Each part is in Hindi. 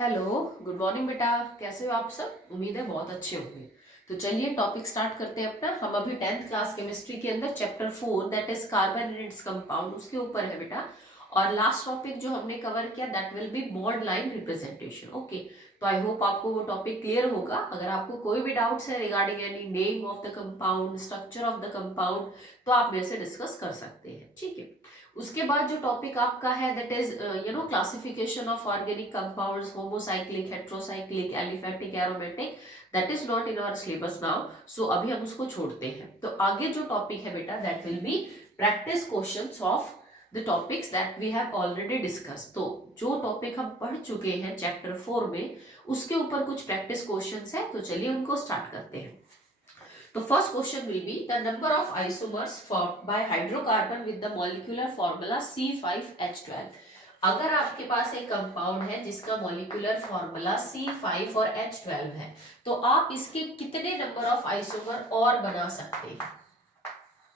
हेलो, गुड मॉर्निंग बेटा। कैसे हो आप सब? उम्मीद है बहुत अच्छे होंगे। तो चलिए टॉपिक स्टार्ट करते हैं अपना। हम अभी 10th क्लास केमिस्ट्री के अंदर chapter 4 that is carbon and its compound उसके ऊपर है बेटा। और लास्ट टॉपिक जो हमने कवर किया that will B bond line representation. Okay, तो आई होप आपको वो टॉपिक क्लियर होगा। अगर आपको कोई भी डाउट्स है regarding any name of the compound, structure of the compound, तो आप मेरे से डिस्कस कर सकते हैं, ठीक है। उसके बाद जो टॉपिक आपका है that is classification of organic compounds, homocyclic, heterocyclic, aliphatic, aromatic, that is not in our syllabus now. So अभी हम उसको छोड़ते हैं। तो आगे जो टॉपिक है बेटा that will be practice questions of the topics that we have already discuss. तो जो टॉपिक हम पढ़ चुके हैं चैप्टर 4 में उसके ऊपर कुछ प्रैक्टिस क्वेश्चंस है, तो चलिए उनको स्टार्ट करते हैं। तो first question will be the number of isomers formed by hydrocarbon with the molecular formula C5H12। अगर आपके पास एक कंपाउंड है जिसका मॉलिक्यूलर फॉर्मूला C5 और H12 है, तो आप इसके कितने नंबर ऑफ आइसोमर और बना सकते हैं?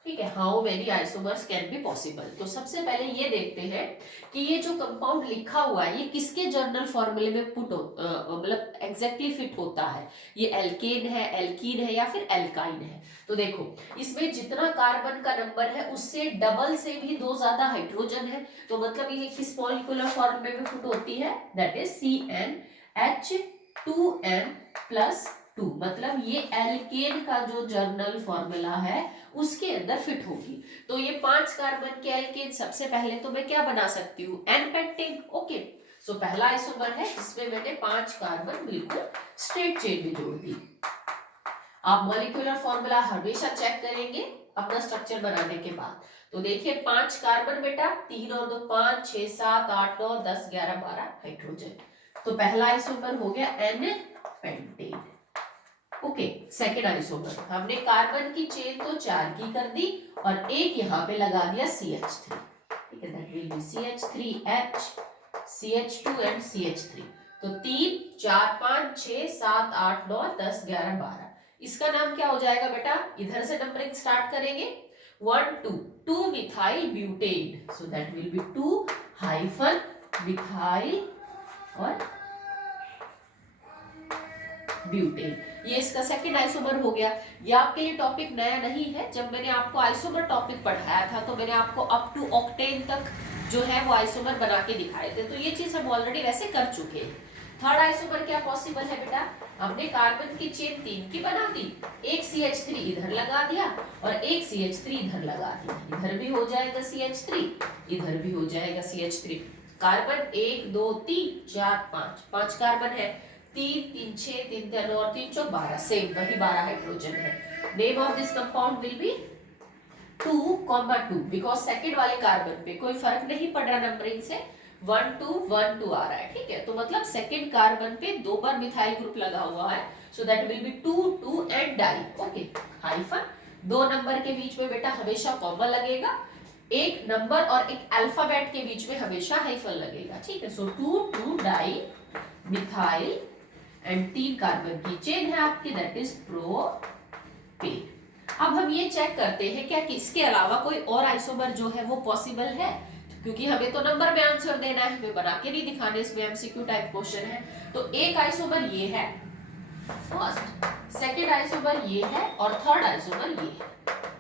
ठीक है, how many isomers can be possible. तो सबसे पहले ये देखते हैं कि ये जो कंपाउंड लिखा हुआ है ये किसके जर्नल फॉर्मूले में मतलब एग्जैक्टली फिट होता है। ये एल्केन है, एल्कीन है या फिर एल्काइन है। तो देखो इसमें जितना कार्बन का नंबर है उससे डबल से भी दो ज्यादा हाइड्रोजन है। तो मतलब ये किस मॉलिक्यूलर फॉर्मूले में फिट होती है? That is CnH2n+2। मतलब ये एल्केन का जो जर्नल फॉर्मूला है उसके अंदर फिट होगी। तो ये 5 कार्बन के एल्केन सबसे पहले तो मैं क्या बना सकती हूँ? N pentane. ओके, सो पहला आइसोमर है जिसमें मैंने 5 कार्बन बिल्कुल स्ट्रेट चेन में जोड़ दी। आप मॉलिक्यूलर फॉर्मूला हमेशा चेक करेंगे अपना स्ट्रक्चर बनाने के बाद। तो देखिए 5 कार्बन बेटा, 3 और 2 5, 6 7 8 9 10 11 12 हाइड्रोजन। तो पहला आइसोमर हो गया n pentane. Okay, second isomer हमने कार्बन की चेन तो 4 की कर दी और एक यहाँ पे लगा दिया CH3। ठीक है, that will B CH3H, CH2 and CH3। तो 3 4 5 6 7 8 9 10 11 12। इसका नाम क्या हो जाएगा बेटा? इधर से नंबरिंग स्टार्ट करेंगे। 1 2 2 methyl butane. So that will be 2 hyphen methyl और ब्यूटेन। ये इसका सेकंड आइसोमर हो गया। ये आपके लिए टॉपिक नया नहीं है। जब मैंने आपको आइसोमर टॉपिक पढ़ाया था तो मैंने आपको अप टू ऑक्टेन तक जो है वो आइसोमर बना के दिखाए थे। तो ये चीज हम ऑलरेडी वैसे कर चुके हैं। थर्ड आइसोमर क्या पॉसिबल है बेटा? हमने कार्बन की चेन 3 की बना दी, एक CH3 इधर लगा दिया और एक CH3 इधर लगा दिया। इधर भी हो जाएगा CH3, इधर भी हो जाएगा CH3। कार्बन 1 2 3 4 5, 5 कार्बन है। 3 3 6 3 3 और 3 4 12, सेम वही 12 हाइड्रोजन है। Name of this compound will be 2,2 because second वाले कार्बन पे कोई फर्क नहीं पड़ रहा नंबरिंग से, 1 2 1 2 आ रहा है। ठीक है, तो मतलब सेकंड कार्बन पे 2 बार मिथाइल ग्रुप लगा हुआ है। So that will be 2 2 and di. Okay, hyphen 2 number के बीच में बेटा हमेशा कॉमा लगेगा, एक नंबर और एक अल्फाबेट के बीच में हमेशा हाइफन लगेगा। ठीक है, सो 2 2 डाई मिथाइल एंड 3 कार्बन की चेन है आपकी, दैट इज प्रोपेन। अब हम ये चेक करते हैं क्या कि इसके अलावा कोई और आइसोमर जो है वो पॉसिबल है, क्योंकि हमें तो नंबर में आंसर देना है, हमें बना के नहीं दिखाने, इसमें एमसीक्यू टाइप क्वेश्चन है। तो एक आइसोमर ये है फर्स्ट, सेकंड आइसोमर ये है और थर्ड आइसोमर ये है।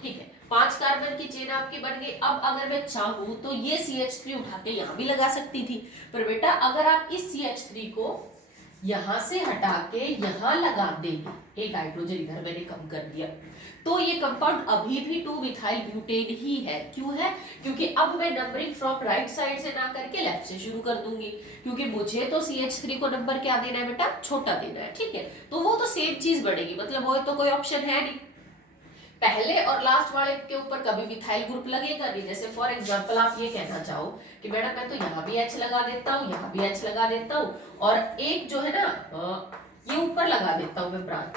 ठीक है, 5 कार्बन की चेन आपकी बन गई। अब अगर मैं चाहूं तो ये CH3 उठा के यहां भी लगा सकती थी, पर बेटा अगर आप इस CH3 को यहां से हटा के यहां लगा देंगे, एक हाइड्रोजन इधर मैंने कम कर दिया, तो ये कंपाउंड अभी भी 2 मिथाइल ब्यूटेन ही है। क्यों है? क्योंकि अब मैं नंबरिंग फ्रॉम राइट साइड से ना करके लेफ्ट से शुरू कर दूंगी, क्योंकि मुझे तो CH3 को नंबर क्या देना है बेटा? छोटा देना है। ठीक है, तो वो तो सेम चीज बढ़ेगी, मतलब वो तो कोई ऑप्शन है नहीं, पहले और लास्ट वाले के ऊपर कभी मिथाइल ग्रुप लगेगा नहीं। जैसे फॉर एग्जांपल आप ये कहना चाहो कि मैडम मैं तो यहाँ भी H लगा देता हूँ, यहाँ भी H लगा देता हूँ और एक जो है ना ये ऊपर लगा देता हूँ मैं ब्रांच,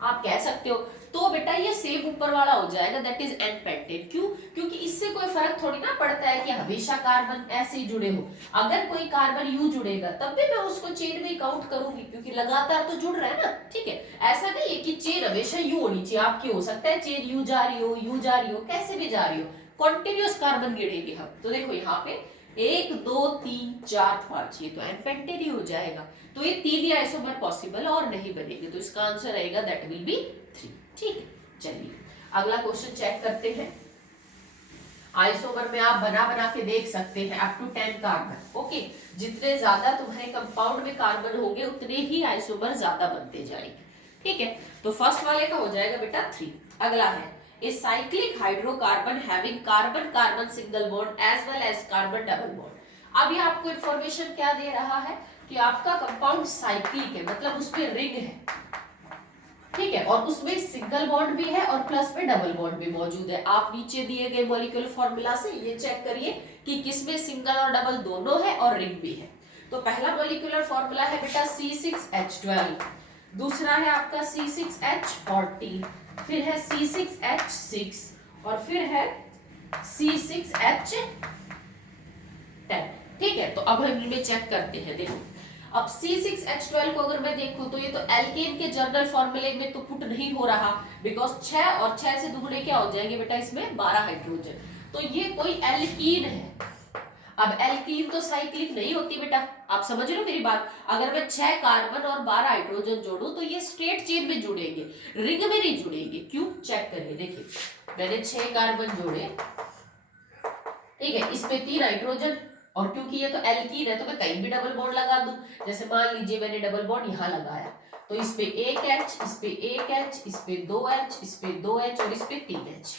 आप कह सकते हो, तो बेटा ये सेम ऊपर वाला हो जाएगा, दैट इज एन पेंटेन। क्यों? क्योंकि इससे कोई फर्क थोड़ी ना पड़ता है कि हमेशा कार्बन ऐसे ही जुड़े हो। अगर कोई कार्बन यू जुड़ेगा तब भी मैं उसको चेन में काउंट करूंगी, क्योंकि लगातार तो जुड़ रहा है ना। ठीक है, ऐसा नहीं है कि चेन हमेशा यू होनी चाहिए, आपकी हो सकता है चेन यू जा रही हो, यू जा रही हो, कैसे भी जा रही हो, कॉन्टिन्यूअस कार्बन गिनेंगे हम। तो देखो यहाँ पे 1 2 3 4 5, ये तो एन पेंटेन ही हो जाएगा। तो ये 3 ही आइसोमर पॉसिबल और नहीं बनेंगे, तो इसका आंसर रहेगा दैट विल बी 3। ठीक है, चलिए अगला क्वेश्चन चेक करते हैं। आइसोमर में आप बना बना के देख सकते हैं अप टू 10 कार्बन। ओके, जितने ज्यादा तुम्हारे कंपाउंड में कार्बन होंगे उतने ही आइसोमर ज्यादा बनते जाएंगे। ठीक है, तो फर्स्ट वाले का हो जाएगा बेटा 3। अगला है a cyclic hydrocarbon having carbon carbon single bond as well as carbon double bond. अब ये आपको इंफॉर्मेशन क्या दे रहा है कि आपका कंपाउंड साइक्लिक है, मतलब उसमें रिंग है। ठीक है, और उसमें सिंगल बॉन्ड भी है और प्लस में डबल बॉन्ड भी मौजूद है। आप नीचे दिए गए मॉलिक्यूलर फॉर्मूला से ये चेक करिए कि किसमें सिंगल और डबल दोनों है और रिंग भी है। तो पहला मॉलिक्यूलर फॉर्मूला है बेटा C6H12, दूसरा है आपका C6H14, फिर है C6H6 और फिर है C6H10। ठीक है, तो अब हम इनमें चेक करते हैं। देखो अब C6H12 को अगर मैं देखूं तो ये तो एल्केन के जर्नल फॉर्मूले में तो पुट नहीं हो रहा, बिकॉज 6 और 6 से दुगने क्या हो जाएंगे बेटा, इसमें 12 हाइड्रोजन, तो ये कोई एल्कीन है। अब एल्कीन तो साइक्लिक नहीं होती बेटा, आप समझ रहे हो मेरी बात। अगर मैं 6 कार्बन और 12 हाइड्रोजन जोड़ूं तो ये स्ट्रेट चेन में जुड़ेंगे, रिंग में नहीं जुड़ेंगे। क्यों, चेक करिए। देखिए मैंने 6 कार्बन जोड़े, ठीक है, इसमें 3 हाइड्रोजन, और क्योंकि ये तो एल्कीन है तो मैं कहीं भी डबल बॉन्ड लगा दूं। जैसे मान लीजिए मैंने डबल बॉन्ड यहाँ लगाया, तो इस पे 1 H, इस पे 1 H, इस पे 2 H, इस पे 2 H और इस पे 3 H।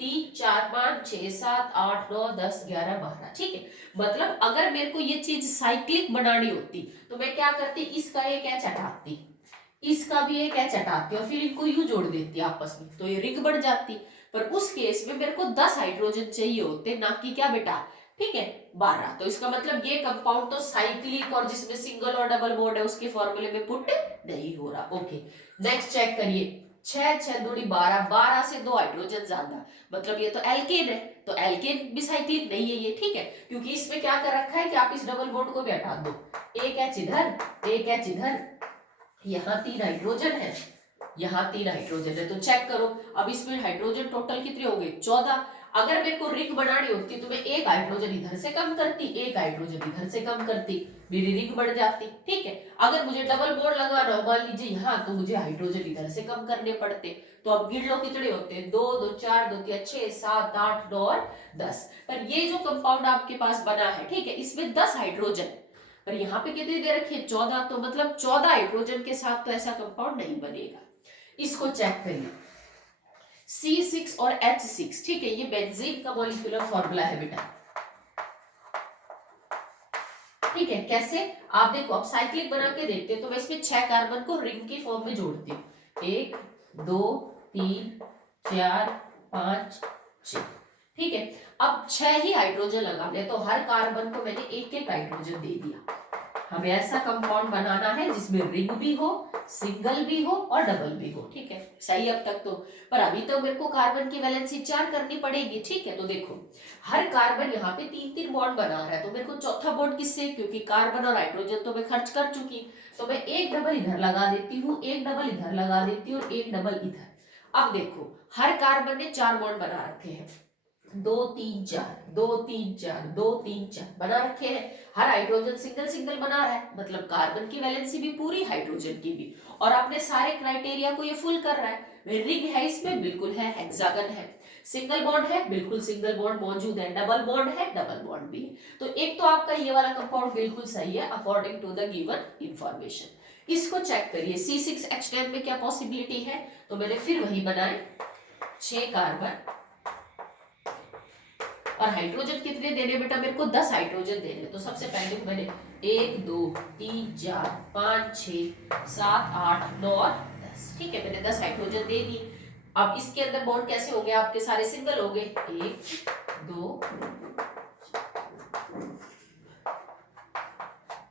3 4 5 6 7 8 9 10 11 12। ठीक है, मतलब अगर मेरे को ये चीज साइक्लिक बनानी होती तो मैं क्या करती, इसका 1 H हटाती, इसका भी 1 H हटाती और फिर इनको यूं जोड़ देती आपस में, तो ये रिंग बन जाती। पर उस केस में मेरे को 10 हाइड्रोजन चाहिए होते, ना कि क्या बेटा, ठीक है, 12। तो इसका मतलब ये कंपाउंड तो साइक्लिक और जिसमें सिंगल और डबल बॉन्ड है उसके फॉर्मूले में पुट नहीं हो रहा। ओके, नेक्स्ट चेक करिए। 6 6 दूनी 12, 12 से 2 हाइड्रोजन ज्यादा, मतलब ये तो एल्केन है, तो एल्केन भी साइक्लिक नहीं है ये। ठीक है, क्योंकि इसमें क्या कर रखा है कि आप इस डबल बॉन्ड को भी हटा दो, 1 H इधर 1 H इधर, यहाँ 3 हाइड्रोजन है, यहाँ 3 हाइड्रोजन है। तो चेक करो अब इसमें हाइड्रोजन टोटल कितने हो गए, 14। अगर मेरे को रिंग बनानी होती तो मैं 1 हाइड्रोजन इधर से कम करती, 1 हाइड्रोजन इधर से कम करती, मेरी रिंग बढ़ जाती। ठीक है, अगर मुझे डबल बॉन्ड लगाना हो मान लीजिए यहाँ, तो मुझे हाइड्रोजन इधर से कम करने पड़ते। तो अब गिन लो कितने होते हैं, 2 2 4 2 3 6 7 8 9 और 10। पर ये जो कंपाउंड आपके पास बना है, ठीक है, इसमें 10 हाइड्रोजन, पर यहाँ पे कितनी दे रखी है, 14। तो मतलब 14 हाइड्रोजन के साथ तो ऐसा कंपाउंड नहीं बनेगा। इसको चेक करिए, C6 और H6। ठीक है, ये बेंजीन का मॉलिक्यूलर फॉर्मूला है बेटा। ठीक है, कैसे, आप देखो अब साइक्लिक बना के देखते हैं। तो मैं इसमें 6 कार्बन को रिंग की फॉर्म में जोड़ती हूँ, 1 2 3 4 5 6। ठीक है, अब 6 ही हाइड्रोजन लगाने, तो हर कार्बन को मैंने 1 1 हाइड्रोजन दे दिया। हमें ऐसा कंपाउंड बनाना है जिसमें रिंग भी हो, सिंगल भी हो और डबल भी हो। ठीक है, सही अब तक तो। पर अभी तो मेरे को कार्बन की वैलेंसी 4 करनी पड़ेगी। ठीक है, तो देखो हर कार्बन यहाँ पे 3 3 बॉन्ड बना रहा है, तो मेरे को चौथा बॉन्ड किससे, क्योंकि कार्बन और हाइड्रोजन तो मैं खर्च कर चुकी, तो मैं 1 डबल इधर लगा देती हूँ, 1 डबल इधर लगा देती हूँ और 1 डबल इधर। अब देखो हर कार्बन ने 4 बॉन्ड बना रखे हैं, 2 3 4 2 3 4 2 3 4 बना रखे हैं। हर हाइड्रोजन सिंगल सिंगल बना रहा है, मतलब कार्बन की वैलेंसी भी पूरी, हाइड्रोजन की भी, और अपने सारे क्राइटेरिया को ये फुल कर रहा है। रिंग है इसमें, बिल्कुल है, हेक्सागन है, सिंगल बॉन्ड है, बिल्कुल सिंगल बॉन्ड मौजूद है, डबल बॉन्ड है, डबल बॉन्ड भी है। तो एक तो आपका ये वाला कंपाउंड बिल्कुल सही है according to the given information. इसको चेक करिए, C6H10 में क्या पॉसिबिलिटी है। तो मैंने फिर वही बनाए, 6 कार्बन और हाइड्रोजन कितने देने बेटा, मेरे को 10 हाइड्रोजन देने। तो सबसे पहले मैंने 1 2 3 4 5 6 7 8 9 और 10। ठीक है, मैंने 10 हाइड्रोजन दे दी। अब इसके अंदर बॉन्ड कैसे हो गए, आपके सारे सिंगल हो गए, 1 2।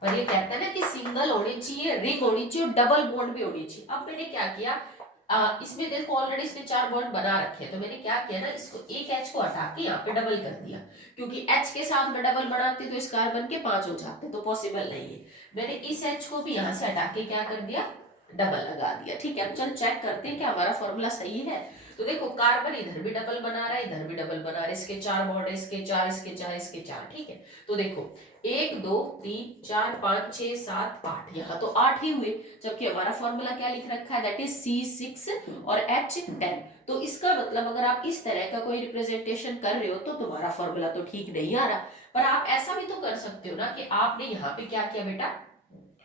पर ये कहता है ना कि सिंगल होनी चाहिए, रिंग होनी चाहिए और डबल बॉन्ड भी होनी चाहिए। अब मैंने क्या किया, इसमें देखो ऑलरेडी इसने 4 बॉन्ड बना रखे हैं, तो मैंने क्या किया ना, इसको 1 H को हटा के यहाँ पे डबल कर दिया, क्योंकि H के साथ में डबल बनाती तो इस कार्बन के 5 हो जाते, तो पॉसिबल नहीं है। मैंने इस H को भी यहाँ से हटा के क्या कर दिया, डबल लगा दिया। ठीक है, अब चल चेक करते हैं कि हमारा फॉर्मूला सही है। तो देखो कार्बन इधर भी डबल बना रहा है, इधर भी डबल बना रहा है, इसके 4 बॉन्ड, इसके 4, इसके 4, इसके 4, ठीक है। तो देखो 1 2 3 4 5 6 7 8, यहाँ तो 8 ही हुए, जबकि हमारा फॉर्मूला क्या लिख रखा है, दैट इज C6 और H10। तो इसका मतलब अगर आप इस तरह का कोई रिप्रेजेंटेशन कर रहे हो तो तुम्हारा फॉर्मूला तो ठीक नहीं आ रहा। पर आप ऐसा भी तो कर सकते हो ना कि आपने यहाँ पे क्या किया बेटा,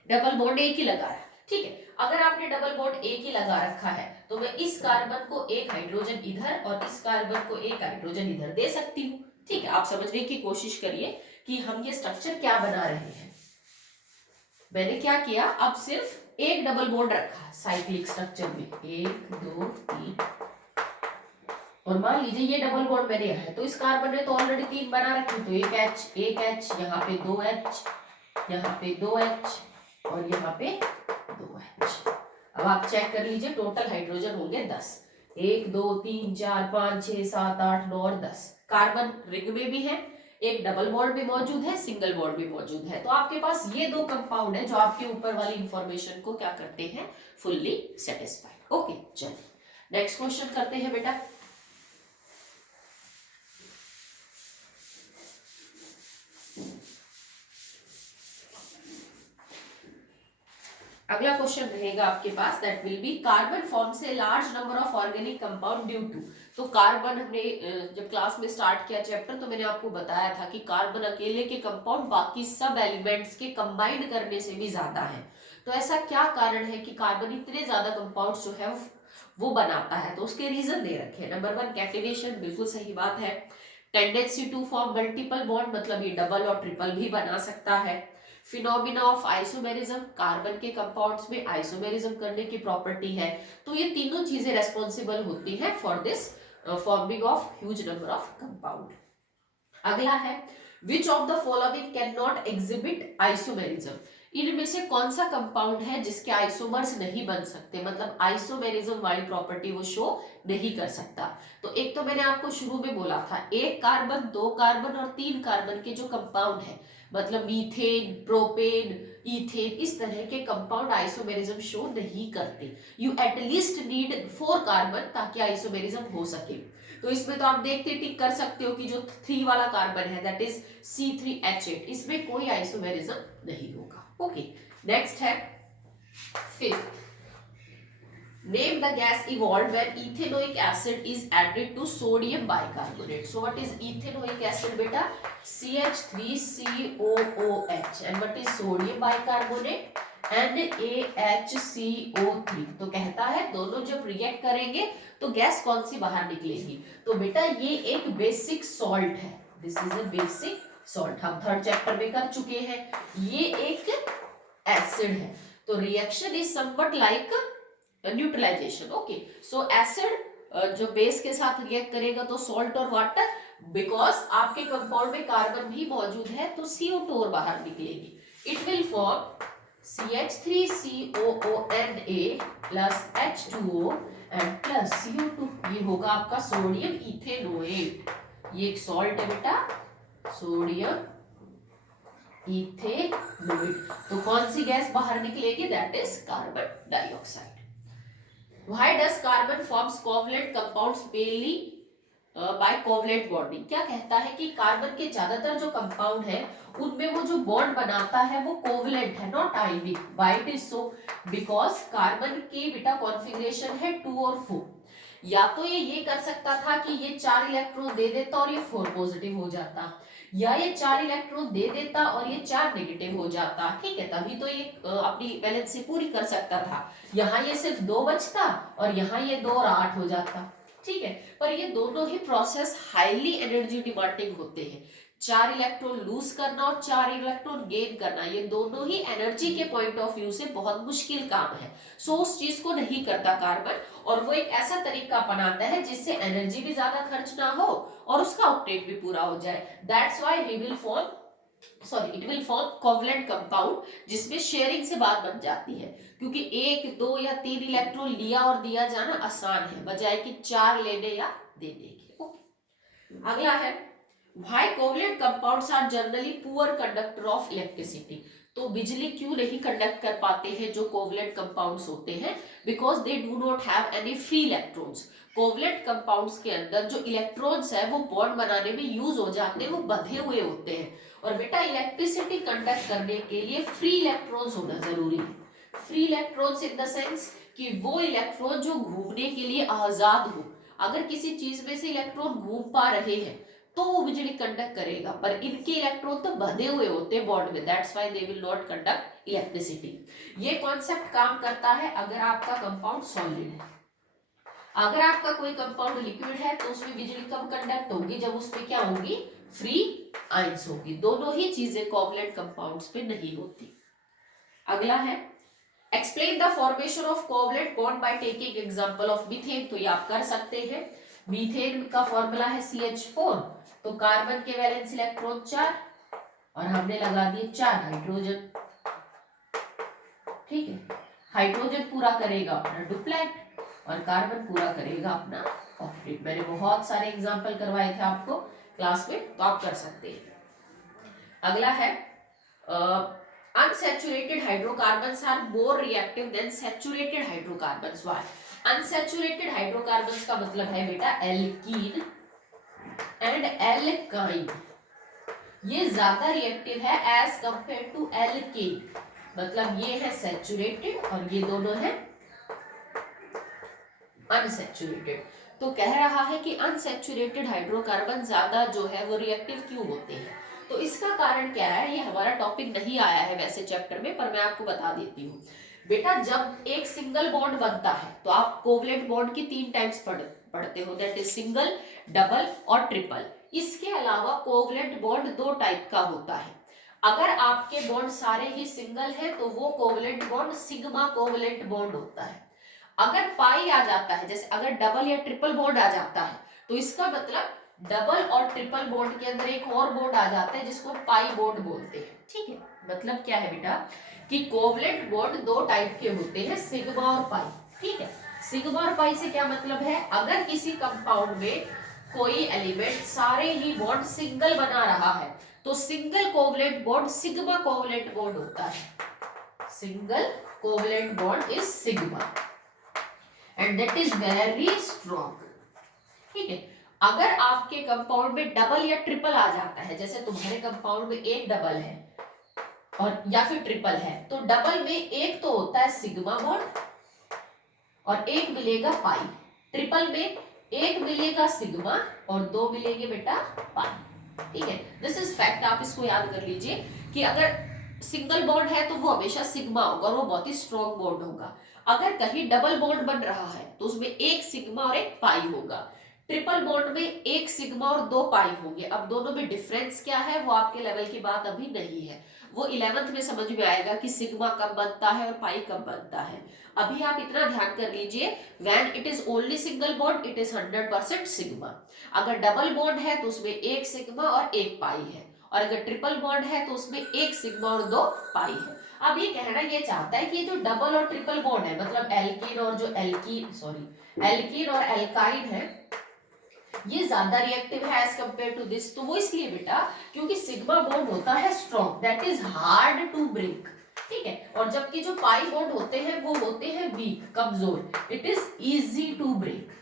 डबल बॉन्ड एक ही लगा है, ठीक है। अगर आपने डबल बॉन्ड एक ही लगा रखा है तो मैं इस कार्बन को एक हाइड्रोजन इधर और इस कार्बन को एक हाइड्रोजन इधर दे सकती हूँ, ठीक है। आप समझने की कोशिश करिए कि हम ये स्ट्रक्चर क्या बना रहे हैं। मैंने क्या किया, अब सिर्फ एक डबल बॉन्ड रखा साइक्लिक स्ट्रक्चर में, 1 2 3, और मान लीजिए ये डबल बॉन्ड मैंने यहाँ है, तो इस कार्बन ने तो ऑलरेडी 3 बना रखे, तो एक H, यहाँ पे 2H, यहाँ पे 2H और यहाँ पे 2H। अब आप चेक कर लीजिए, टोटल हाइड्रोजन होंगे 10, 1 2 3 4 5 6 7 8 9 और 10। कार्बन रिंग में भी है, एक डबल बॉन्ड भी मौजूद है, सिंगल बॉन्ड भी मौजूद है। तो आपके पास ये दो कंपाउंड है जो आपके ऊपर वाली इंफॉर्मेशन को क्या करते हैं, फुल्ली सेटिस्फाइड। ओके, चलिए नेक्स्ट क्वेश्चन करते हैं बेटा। अगला क्वेश्चन रहेगा आपके पास, that will be carbon forms a large number of organic compound due to. तो कार्बन हमने जब क्लास में स्टार्ट किया चैप्टर तो मैंने आपको बताया था कि कार्बन अकेले के कंपाउंड बाकी सब एलिमेंट्स के कंबाइंड करने से भी ज्यादा है। तो ऐसा क्या कारण है कि कार्बन इतने ज्यादा कंपाउंड जो है वो बनाता है, तो उसके रीजन दे रखे हैं। नंबर 1 कैटिनेशन, बिल्कुल सही बात है। Tendency to form multiple bond, मतलब ये डबल और ट्रिपल भी बना सकता है। फिनोमिना ऑफ आइसोमेरिज्म, कार्बन के कंपाउंड्स में आइसोमेरिज्म करने की प्रॉपर्टी है। तो ये तीनों चीजें रेस्पॉन्सिबल होती है for this forming of huge number of compound. अगला है, which of the following can not exhibit isomerism. इनमें से कौन सा कंपाउंड है जिसके आइसोमर्स नहीं बन सकते, मतलब आइसोमेरिज्म वाली प्रॉपर्टी वो शो नहीं कर सकता। तो एक तो मैंने आपको शुरू में बोला था, एक कार्बन, 2 कार्बन और 3 कार्बन के जो कंपाउंड है, मतलब मीथेन, प्रोपेन, इथेन, इस तरह के कंपाउंड आइसोमेरिज्म शो नहीं करते। यू एटलीस्ट नीड 4 कार्बन ताकि आइसोमेरिज्म हो सके। तो इसमें तो आप देखते टिक कर सकते हो कि जो 3 वाला कार्बन है, दैट इज C3H8, इसमें कोई आइसोमेरिज्म नहीं होगा। ओके, नेक्स्ट है 5th, name the gas evolved when ethanoic acid is added to sodium bicarbonate. So what is ethanoic acid बेटा, CH3COOH, and what is sodium bicarbonate, NaHCO3। तो कहता है दोनों जब रिएक्ट करेंगे तो गैस कौन सी बाहर निकलेगी। तो बेटा ये एक बेसिक सॉल्ट है, this is a basic salt, हम 3rd चैप्टर में कर चुके हैं। ये एक एसिड है, तो reaction is somewhat like neutralisation. Okay, so acid जो बेस के साथ रिएक्ट करेगा तो सॉल्ट और वाटर, बिकॉज आपके कंपाउंड में कार्बन भी मौजूद है तो CO2 और बाहर निकलेगी। It will form CH3COONA plus H2O and plus CO2, ये होगा आपका सोडियम इथेनोएट। ये एक सॉल्ट है बेटा, सोडियम इथेनोएट। तो कौन सी गैस बाहर निकलेगी, that is carbon dioxide. Why does carbon forms covalent compounds mainly by covalent bonding? क्या कहता है कि कार्बन के ज्यादातर जो कंपाउंड है उनमें वो जो बॉन्ड बनाता है वो कोवलेंट है, not ionic. Why it is so? Because carbon की बेटा कॉन्फ़िगरेशन है 2 और 4। या तो ये कर सकता था कि ये 4 इलेक्ट्रॉन दे देता और ये 4 पॉजिटिव हो जाता, या ये 4 इलेक्ट्रॉन दे देता और ये 4 नेगेटिव हो जाता, ठीक है, तभी तो ये अपनी बैलेंसी पूरी कर सकता था। यहाँ ये सिर्फ 2 बचता और यहाँ ये 2 और 8 हो जाता, ठीक है। पर ये दोनों ही प्रोसेस हाईली एनर्जी डिमांडिंग होते हैं। 4 इलेक्ट्रॉन लूज करना और 4 इलेक्ट्रॉन गेन करना, ये दोनों ही एनर्जी के पॉइंट ऑफ व्यू से बहुत मुश्किल काम है। सो उस चीज को नहीं करता कार्बन, और वो एक ऐसा तरीका अपनाता है जिससे एनर्जी भी ज्यादा खर्च ना हो और उसका ऑक्टेट भी पूरा हो जाए। That's why it will form covalent compound, जिसमें शेयरिंग से बात बन जाती है, क्योंकि 1 2 या 3 इलेक्ट्रॉन लिया और दिया जाना आसान है बजाय कि 4 लेने या देने के। ओके, अगला है, Why covalent compounds are generally poor conductor of electricity? तो तो बिजली क्यों नहीं कंडक्ट कर पाते हैं जो कोवलेंट कंपाउंड्स होते हैं? Because they do not have any free electrons. Covalent compounds के अंदर जो इलेक्ट्रॉन्स है वो बॉन्ड बनाने में यूज हो जाते हैं, वो बंधे हुए होते हैं। और बेटा इलेक्ट्रिसिटी कंडक्ट करने के लिए फ्री इलेक्ट्रॉन्स होना जरूरी है। Free electrons in the sense कि वो इलेक्ट्रॉन जो घूमने के लिए आजाद हो। अगर किसी चीज में से इलेक्ट्रॉन घूम पा रहे हैं तो वो बिजली कंडक्ट करेगा, पर इनके इलेक्ट्रॉन तो बंधे हुए होते हैं बॉन्ड में, that's why they will not conduct electricity. ये कॉन्सेप्ट काम करता है अगर आपका कंपाउंड सॉलिड है। अगर आपका कोई कंपाउंड लिक्विड है तो उसमें बिजली कब कंडक्ट होगी? जब उसमें क्या होगी? फ्री आयंस होगी। दोनों ही चीजें कोवलेंट कंपाउंड्स पे नहीं होती। अगला है explain the formation of covalent bond by taking example of methane. तो ये आप कर सकते हैं। मीथेन का फॉर्मूला है CH4, तो कार्बन के वैलेंस इलेक्ट्रॉन 4 और हमने लगा दिए 4 हाइड्रोजन। ठीक है, हाइड्रोजन पूरा करेगा अपना डुप्लेट और कार्बन पूरा करेगा अपना ऑक्टेट। मैंने बहुत सारे एग्जांपल करवाए थे आपको क्लास में, तो आप कर सकते हैं। अगला है unsaturated hydrocarbons are more reactive than saturated hydrocarbons. Why? Unsaturated hydrocarbons का मतलब है बेटा एल्कीन एंड एल्काइन, ये ज्यादा रिएक्टिव है एज कंपेयर टू एल्केन। मतलब ये है सैचुरेटेड और ये दोनों है अनसैचुरेटेड। तो कह रहा है कि अनसैचुरेटेड हाइड्रोकार्बन ज्यादा जो है वो रिएक्टिव क्यों होते हैं? तो इसका कारण क्या है? ये हमारा टॉपिक नहीं आया है वैसे चैप्टर में, पर मैं आपको बता देती हूँ। बेटा जब एक सिंगल बॉन्ड बनता है तो आप कोवलेंट बॉन्ड की 3 टाइप्स पढ़ते हो, दैट इज सिंगल, डबल और ट्रिपल। इसके अलावा कोवलेंट बॉन्ड 2 टाइप का होता है। अगर आपके बॉन्ड सारे ही सिंगल है तो वो covalent bond sigma covalent bond होता है। अगर पाई आ जाता है, जैसे अगर डबल या ट्रिपल बॉन्ड आ जाता है, तो इसका मतलब डबल और ट्रिपल बॉन्ड के अंदर एक और बॉन्ड आ जाता है जिसको पाई बॉन्ड बोलते हैं। ठीक है, मतलब क्या है बेटा कि कोवलेंट बॉन्ड 2 टाइप के होते हैं, सिग्मा और पाई। ठीक है, सिग्मा और पाई से क्या मतलब है? अगर किसी कंपाउंड में कोई एलिमेंट सारे ही बॉन्ड सिंगल बना रहा है तो single covalent bond sigma covalent bond होता है। Single covalent bond is sigma and that is very strong. ठीक है, अगर आपके कंपाउंड में डबल या ट्रिपल आ जाता है, जैसे तुम्हारे कंपाउंड में एक डबल है और या फिर ट्रिपल है, तो डबल में एक तो होता है सिग्मा बॉन्ड और एक मिलेगा पाई, ट्रिपल में एक मिलेगा सिग्मा और 2 मिलेंगे बेटा पाई। ठीक है, दिस इज फैक्ट, आप इसको याद कर लीजिए कि अगर सिंगल बॉन्ड है तो वो हमेशा सिग्मा होगा और वो बहुत ही स्ट्रॉन्ग बॉन्ड होगा। अगर कहीं डबल बॉन्ड बन रहा है तो उसमें एक सिग्मा और एक पाई होगा। ट्रिपल बॉन्ड में एक सिग्मा और 2 पाई होंगे। अब दोनों में डिफरेंस क्या है वो आपके लेवल की बात अभी नहीं है, वो 11th में समझ में आएगा कि सिग्मा कब बनता है और पाई कब बनता है। अभी आप इतना ध्यान कर लीजिए, when it is only single bond it is 100% sigma. अगर डबल बॉन्ड है तो उसमें एक सिग्मा और एक पाई है, और अगर ट्रिपल बॉन्ड है तो उसमें एक सिग्मा और 2 पाई है। अब ये कहना ये चाहता है कि जो डबल और ट्रिपल बॉन्ड है, मतलब एल्कीन और जो एल्कीन और एल्काइन है, ये ज्यादा रिएक्टिव है एज कंपेयर टू दिस। तो वो इसलिए बेटा क्योंकि सिग्मा बॉन्ड होता है strong, that is hard to break. ठीक है, और जबकि जो पाई बॉन्ड होते हैं वो होते हैं वीक, कमजोर, it is easy to break.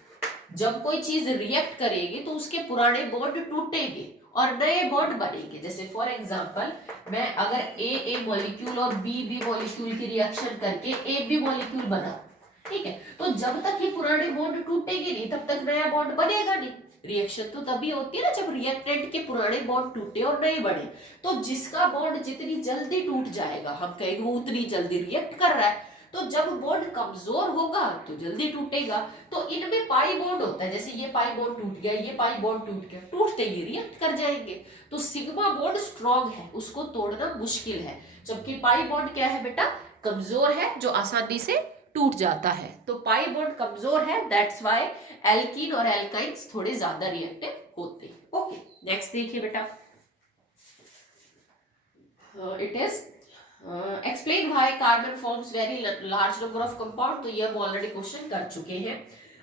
जब कोई चीज रिएक्ट करेगी तो उसके पुराने बॉन्ड टूटेंगे और नए बॉन्ड बनेंगे। जैसे फॉर एग्जांपल मैं अगर ए मॉलिक्यूल और बी मॉलिक्यूल की रिएक्शन करके ए बी मॉलिक्यूल बना, ठीक है, तो जब तक ये पुराने बॉन्ड टूटेंगे नहीं तब तक नया बॉन्ड बनेगा नहीं। रिएक्शन तो तभी होती है ना जब रिएक्टेंट के पुराने बॉन्ड टूटे और नए बने। तो जिसका बॉन्ड जितनी जल्दी टूट जाएगा हम कहेंगे वो उतनी जल्दी रिएक्ट कर रहा है। तो जब बॉन्ड कमजोर होगा तो जल्दी टूटेगा। तो इनमें पाई बॉन्ड होता है, जैसे ये पाई बॉन्ड टूट गया, ये पाई बॉन्ड टूट गया, टूटते ही रिएक्ट कर जाएंगे। तो सिग्मा बॉन्ड स्ट्रॉन्ग है, उसको तोड़ना मुश्किल है, जबकि पाई बॉन्ड क्या है बेटा, कमजोर है, जो आसानी से टूट जाता है। तो पाई बॉन्ड कमजोर है, दैट्स व्हाई एल्कीन और एल्काइंस थोड़े ज्यादा रिएक्टिव होते हैं। ओके, नेक्स्ट देखिए बेटा, it is explain why carbon forms very large number of compound. तो ये हम ऑलरेडी क्वेश्चन कर चुके हैं।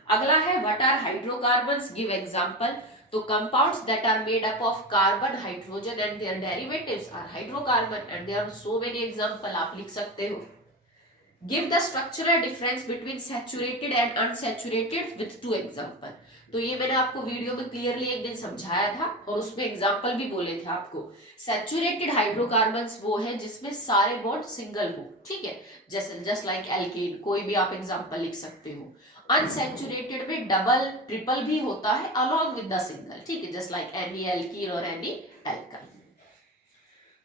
अगला है what are hydrocarbons, give example. तो compounds that are made up of carbon, hydrogen and their derivatives are hydrocarbon and there are so many example आप लिख सकते हो. Give the structural difference between saturated and unsaturated with 2 example. तो ये मैंने आपको वीडियो में क्लियरली एक दिन समझाया था और उसमें एग्जांपल भी बोले थे आपको. सैचुरेटेड हाइड्रोकार्बन्स वो है जिसमें सारे बॉन्ड सिंगल हो, ठीक है, जैसे जस्ट लाइक एल्केन, कोई भी आप एग्जांपल लिख सकते हो. अनसैचुरेटेड में डबल ट्रिपल भी होता है अलॉन्ग विद द सिंगल, ठीक है, जस्ट लाइक एनी एल्कीन और एनी एल्काइन.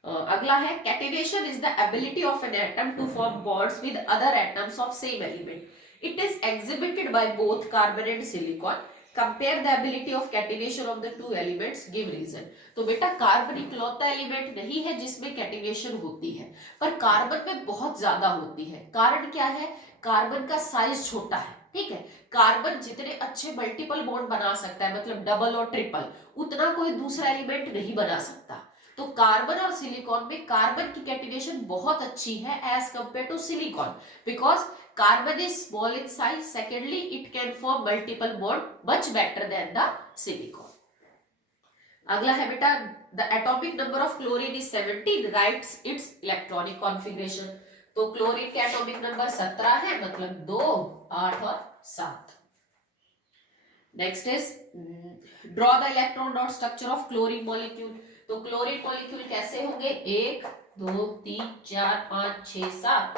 अगला है catenation is the ability of an atom to form bonds with other atoms of same element. It is exhibited by both carbon and silicon. Compare the ability of catenation of the 2 elements, give reason. तो बेटा कार्बन इकलौता एलिमेंट नहीं है जिसमें कैटिनेशन होती है, पर कार्बन में बहुत ज्यादा होती है. कारण क्या है? कार्बन का साइज छोटा है, ठीक है. कार्बन जितने अच्छे मल्टीपल बॉन्ड बना सकता है, मतलब डबल और ट्रिपल, उतना कोई दूसरा एलिमेंट नहीं बना सकता. तो कार्बन और सिलिकॉन में कार्बन की कैटिनेशन बहुत अच्छी है as compared to silicon, because carbon is small in size. Secondly it can form multiple bond much better than the silicon. अगला है बेटा the atomic number of chlorine is 17, writes its electronic configuration. तो क्लोरीन का एटॉमिक नंबर 17 है, मतलब 2, 8 और 7. Next is draw the electron dot structure of chlorine molecule. तो क्लोरीन मॉलिक्यूल कैसे होंगे? 1 2 3 4 5 6 7,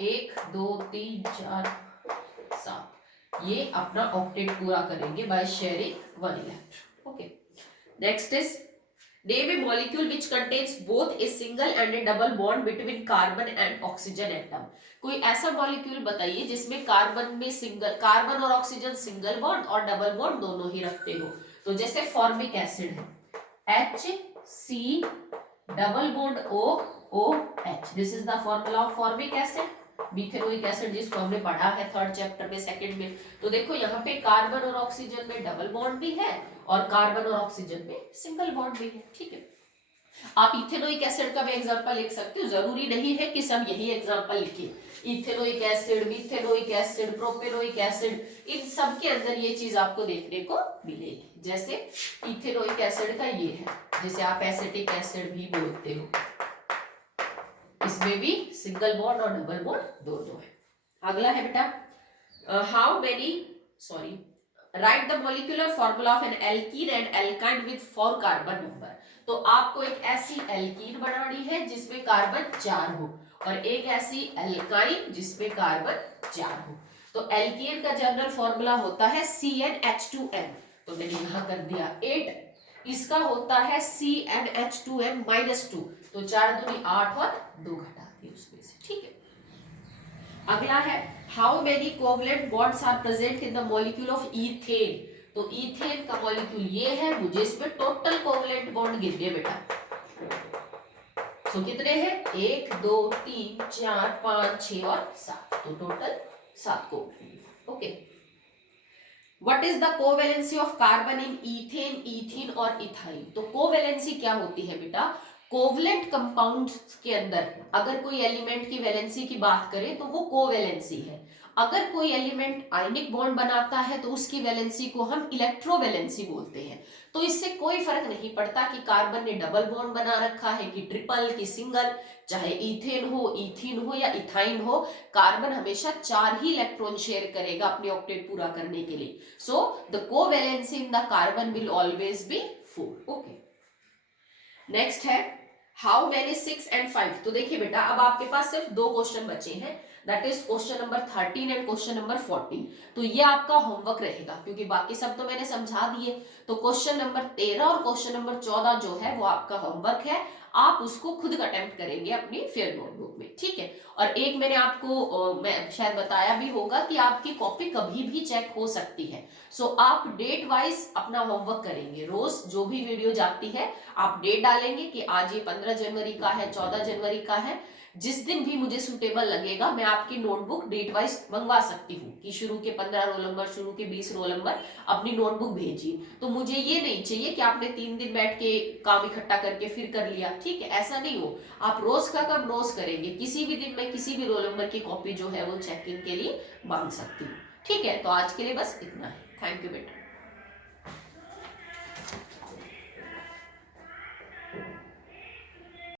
1 2 3 4 7. ये अपना ऑक्टेट पूरा करेंगे by sharing 1 electron. Okay. Next is name A molecule which contains both a single and A double bond between carbon and oxygen atom. कोई ऐसा मॉलिक्यूल बताइए जिसमें कार्बन और ऑक्सीजन सिंगल बॉन्ड और डबल बॉन्ड दोनों ही रखते हो. तो जैसे फॉर्मिक एसिड है, HC double bond OOH. This is the formula of formic acid. Methanoic acid जिसको हमने पढ़ा है 3rd चैप्टर में 2nd में. तो देखो यहाँ पे कार्बन और ऑक्सीजन में डबल बॉन्ड भी है और कार्बन और ऑक्सीजन में सिंगल बॉन्ड भी है, ठीक है. आप इथेनोइक एसिड का भी एग्जांपल लिख सकते हो, जरूरी नहीं है कि सब यही एग्जांपल लिखिए. Ethanoic acid, methanoic acid, propanoic acid, इन सब के अंदर ये चीज आपको देखने को मिलेगी. जैसे इथेनोइक एसिड का ये है, जिसे आप एसिटिक एसिड भी बोलते हो, इसमें भी सिंगल बॉन्ड और डबल बॉन्ड दोनों है. अगला है बेटा how many right the molecular formula of N alkene and alkyne with 4 carbon number. तो आपको एक ऐसी एल्कीन बनानी है जिसमें कार्बन 4 हो और एक ऐसी एल्काइन जिसमें कार्बन 4 हो. तो एल्कीन का जनरल फॉर्मूला होता है CnH2n. तो मैंने यहां कर दिया 8. इसका होता है CnH2n -2. तो 4 दूनी 8 और 2 घटा दिए उसमें से, ठीक है. अगला है how many covalent bonds are present in the molecule of ethane. तो ईथेन का मॉलिक्यूल ये है, मुझे इसमें टोटल कोवलेंट बॉन्ड गिनने बेटा. तो कितने हैं? 1 2 3 4 5 6 और 7. तो total 7 covalent. Okay. What is the covalency of carbon in ethane, ethene और इथाइल. तो कोवेलेंसी क्या होती है बेटा? कोवलेंट कंपाउंड्स के अंदर अगर कोई एलिमेंट की वैलेंसी की बात करें तो वो कोवेलेंसी है. अगर कोई एलिमेंट आयनिक बॉन्ड बनाता है तो उसकी वैलेंसी को हम इलेक्ट्रोवैलेंसी बोलते हैं. तो इससे कोई फर्क नहीं पड़ता कि कार्बन ने डबल बॉन्ड बना रखा है कि ट्रिपल की सिंगल, चाहे ईथेन हो, ईथीन हो या इथाइन हो, कार्बन हमेशा 4 ही इलेक्ट्रॉन शेयर करेगा अपने ऑक्टेट पूरा करने के लिए. So the covalency in the carbon will always be 4. Okay. Next है हाउ मेनी 6 एंड 5. तो देखिए बेटा अब आपके पास सिर्फ 2 क्वेश्चन बचे हैं, that is question number 13 and question number 14. तो ये आपका होमवर्क रहेगा क्योंकि बाकी सब तो मैंने समझा दिए. तो क्वेश्चन नंबर 13 और क्वेश्चन नंबर 14 जो है वो आपका होमवर्क है. आप उसको खुद अटेम्प्ट करेंगे अपनी फेयर नोटबुक में, ठीक है. और एक मैंने आपको मैं शायद बताया भी होगा कि आपकी कॉपी कभी भी चेक हो सकती है. सो आप डेट वाइज अपना होमवर्क करेंगे. रोज जो भी वीडियो जाती है आप डेट डालेंगे कि आज ये 15 जनवरी का है, 14 जनवरी का है. जिस दिन भी मुझे सुटेबल लगेगा मैं आपकी नोटबुक डेट वाइज मंगवा सकती हूँ कि शुरू के 15 रोल नंबर, शुरू के 20 रोल नंबर अपनी नोटबुक भेजिए. तो मुझे ये नहीं चाहिए कि आपने 3 दिन बैठ के काम इकट्ठा करके फिर कर लिया, ठीक है. ऐसा नहीं हो. आप रोज का काम रोज करेंगे. किसी भी दिन में किसी भी रोल नंबर की कॉपी जो है वो चेकिंग के लिए मांग सकती हूँ, ठीक है. तो आज के लिए बस इतना है. थैंक यू बेटा.